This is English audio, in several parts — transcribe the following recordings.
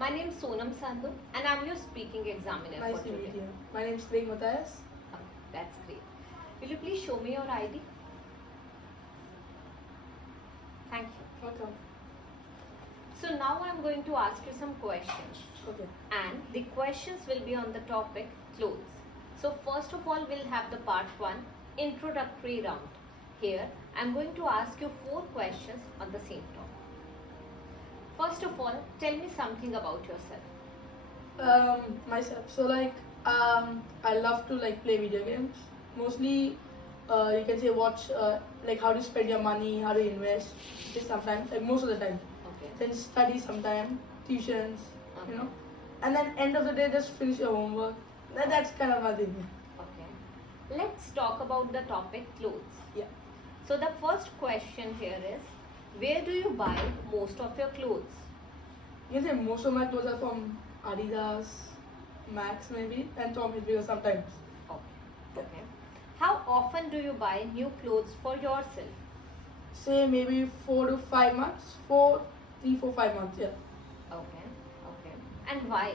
My name is Sonam Sandhu and I'm your speaking examiner Nice for to meet today. you. My name is Craig Matthias. Oh, that's great. Will you please show me your ID? Thank you. Welcome. So now I'm going to ask you some questions. Okay. And the questions will be on the topic clothes. So first of all, we'll have the part 1 introductory round. Here I'm going to ask you 4 questions on the same topic. First of all, tell me something about yourself. Myself. So I love to play video games. Mostly, you can say watch how to spend your money, how to invest. Just sometimes, most of the time. Okay. Then study sometime, tuitions, Okay. and then end of the day just finish your homework. That's kind of my thing. Okay. Let's talk about the topic clothes. Yeah. So the first question here is, where do you buy most of your clothes? You can say most of my clothes are from Adidas, Max maybe, and Tommy Hilfiger sometimes. Okay. How often do you buy new clothes for yourself? Say maybe 4 to 5 months. 3, 4, 5 months, yeah. Okay. And why?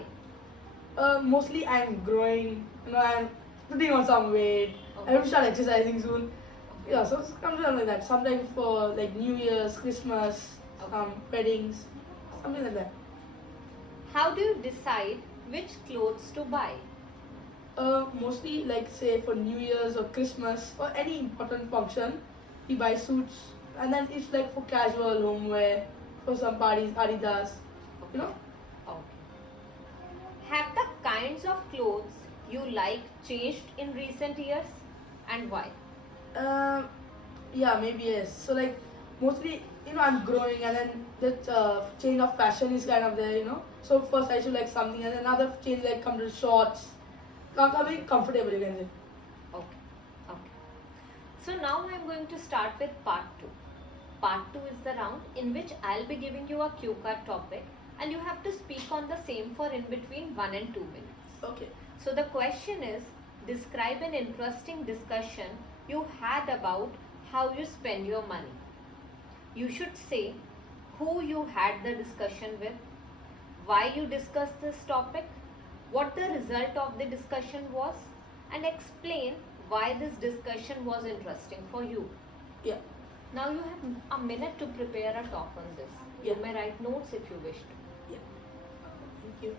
Mostly I'm growing, I'm putting on some weight. Okay. I will start exercising soon. Yeah, so it comes around like that. Sometimes for New Year's, Christmas, weddings, something like that. How do you decide which clothes to buy? Mostly say for New Year's or Christmas or any important function, we buy suits, and then it's for casual homeware, for some parties, Adidas, Okay. Have the kinds of clothes you like changed in recent years, and why? Yeah, maybe yes. So mostly, I'm growing, and then that change of fashion is kind of there. So first I should like something, and another change come to shorts. Very comfortable, you can say. Okay. So now I'm going to start with part 2. Part 2 is the round in which I'll be giving you a cue card topic and you have to speak on the same for in between 1 and 2 minutes. Okay. So the question is, describe an interesting discussion you had about how you spend your money. You should say who you had the discussion with, why you discussed this topic, what the result of the discussion was, and explain why this discussion was interesting for you. Yeah. Now you have a minute to prepare a talk on this. Yeah. You may write notes if you wish to. Yeah. Thank you.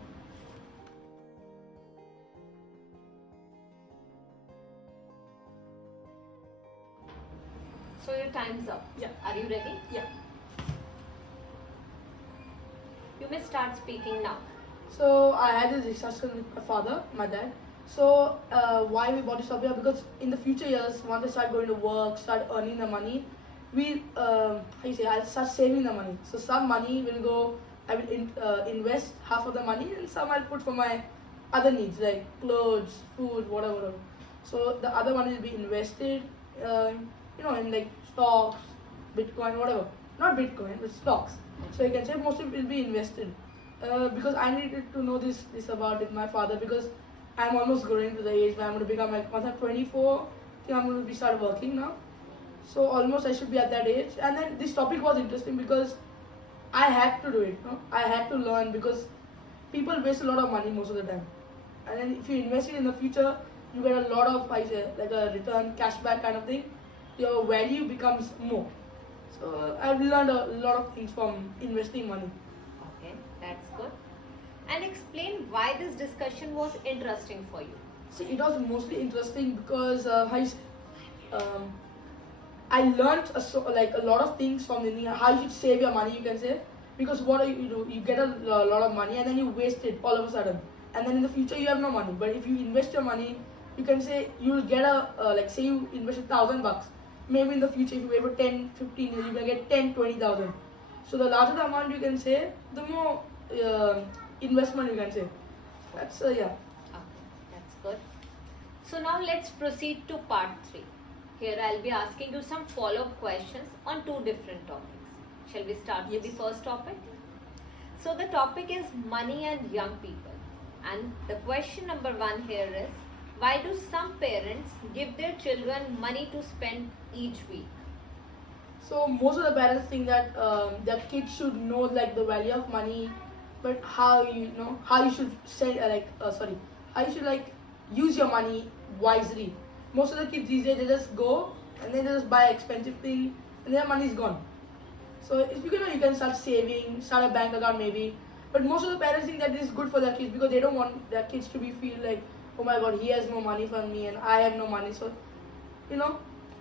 So your time's up. Yeah. Are you ready? Yeah. You may start speaking now. So I had this discussion with my father, my dad. So why we bought this topic? Because in the future years, once I start going to work, start earning the money, I'll start saving the money. So some money will go, I will invest half of the money, and some I'll put for my other needs like clothes, food, whatever. So the other money will be invested, in stocks, Bitcoin, whatever. Not Bitcoin, but stocks. So you can say most of it will be invested. Because I needed to know this about it, my father, because I'm almost growing to the age where I'm going to become once I'm 24, I think I'm going to start working now. So almost I should be at that age. And then this topic was interesting because I had to do it. I had to learn because people waste a lot of money most of the time. And then if you invest it in the future, you get a lot of, a return, cashback kind of thing. Your value becomes more. So I've learned a lot of things from investing money. Okay, that's good. And explain why this discussion was interesting for you. See, it was mostly interesting because I learned a lot of things from how you should save your money, you can say. Because what you do, you get a lot of money and then you waste it all of a sudden. And then in the future you have no money. But if you invest your money, you can say you will get say you invested $1,000. Maybe in the future if you wait for 10, 15 years, you can get 10, 20,000. So the larger the amount you can say, the more investment you can say. That's yeah. Okay, that's good. So now let's proceed to part 3. Here I'll be asking you some follow-up questions on 2 different topics. Shall we start with the first topic? So the topic is money and young people. And the question number 1 here is, why do some parents give their children money to spend each week? So most of the parents think that their kids should know the value of money, but how you should say how you should like use your money wisely. Most of the kids these days they just go and then they just buy expensive thing and their money is gone. So if you can start saving, start a bank account maybe. But most of the parents think that this is good for their kids because they don't want their kids to be feel like, oh my god, he has more money from me and I have no money. So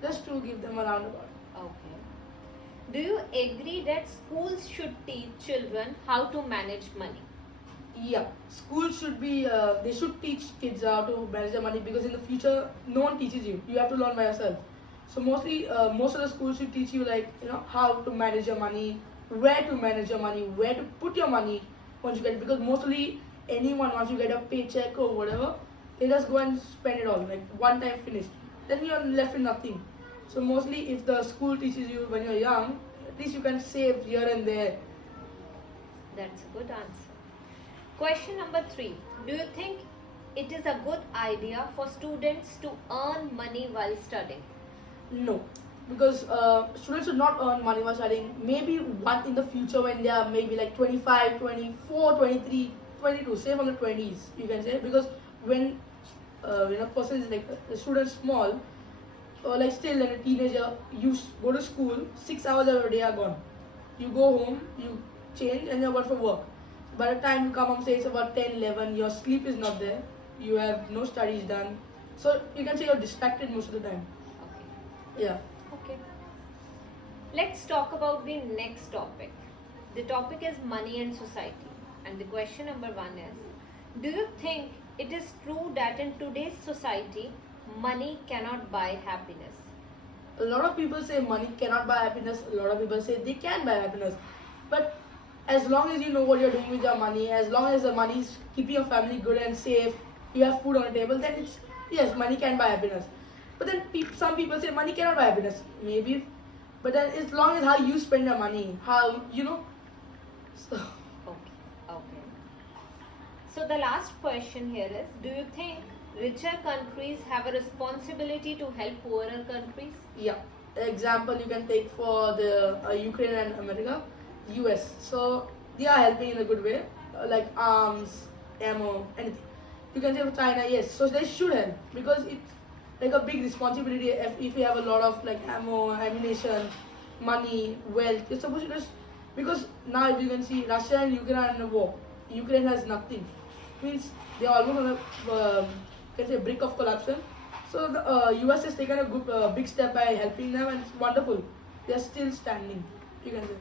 just to give them a roundabout. Okay. Do you agree that schools should teach children how to manage money? Yeah, schools should be they should teach kids how to manage their money because in the future no one teaches you. You have to learn by yourself. So mostly most of the schools should teach you how to manage your money, where to manage your money, where to put your money once you get it. Because mostly anyone once you get a paycheck or whatever, they just go and spend it all like one time finished. Then you're left with nothing. So mostly if the school teaches you when you're young, at least you can save here and there. That's a good answer. Question number 3. Do you think it is a good idea for students to earn money while studying? No, because students should not earn money while studying. Maybe one in the future when they are maybe like 25, 24, 23, 22, say from the 20s, you can say. Because when a person is like a student small, or like still like a teenager, you go to school, 6 hours of your day are gone. You go home, you change, and you're going for work. By the time you come home, say it's about 10, 11, your sleep is not there. You have no studies done. So you can say you're distracted most of the time. Okay. Yeah. Okay. Let's talk about the next topic. The topic is money and society. And the question number 1 is, do you think it is true that in today's society, money cannot buy happiness? A lot of people say money cannot buy happiness. A lot of people say they can buy happiness. But as long as you know what you're doing with your money, as long as the money is keeping your family good and safe, you have food on the table, then yes, money can buy happiness. But then some people say money cannot buy happiness. Maybe. But then as long as how you spend your money, how, So. Okay. So the last question here is, do you think richer countries have a responsibility to help poorer countries? Yeah. Example you can take for the Ukraine and America, US. So they are helping in a good way, like arms, ammo, anything. You can say for China, yes. So they should help because it's like a big responsibility if you have a lot of like ammo, ammunition, money, wealth. You're supposed to just because now if you can see Russia and Ukraine are in a war. Ukraine has nothing. Means they are almost on a can say brink of collapse. So the US has taken a good big step by helping them and it's wonderful. They are still standing. You can say.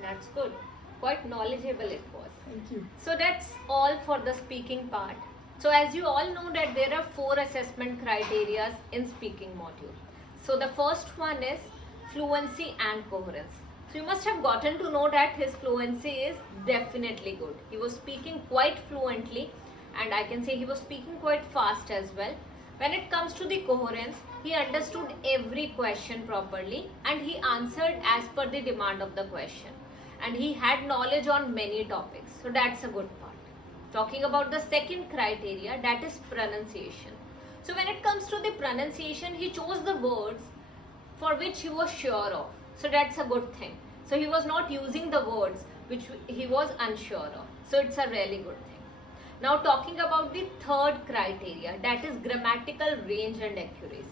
That's good. Quite knowledgeable it was. Thank you. So that's all for the speaking part. So as you all know that there are 4 assessment criteria in speaking module. So the first one is fluency and coherence. So you must have gotten to know that his fluency is definitely good. He was speaking quite fluently and I can say he was speaking quite fast as well. When it comes to the coherence, he understood every question properly and he answered as per the demand of the question. And he had knowledge on many topics. So that's a good part. Talking about the second criteria, that is pronunciation. So when it comes to the pronunciation, he chose the words for which he was sure of. So that's a good thing. So he was not using the words which he was unsure of. So it's a really good thing. Now talking about the third criteria, that is grammatical range and accuracy.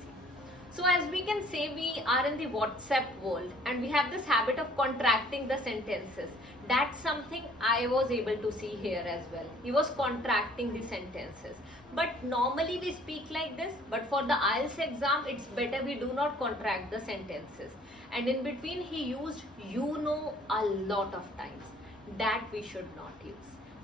So as we can say, we are in the WhatsApp world and we have this habit of contracting the sentences. That's something I was able to see here as well. He was contracting the sentences. But normally we speak like this, but for the IELTS exam, it's better we do not contract the sentences. And in between he used a lot of times. That we should not use.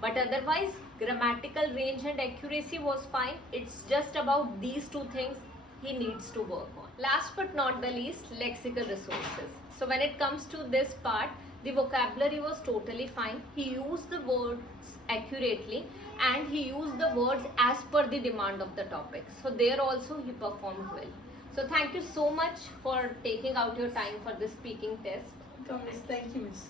But otherwise, grammatical range and accuracy was fine. It's just about these 2 things he needs to work on. Last but not the least, lexical resources. So when it comes to this part, the vocabulary was totally fine. He used the words accurately and he used the words as per the demand of the topic. So there also he performed well. So thank you so much for taking out your time for this speaking test. Thank you, Miss.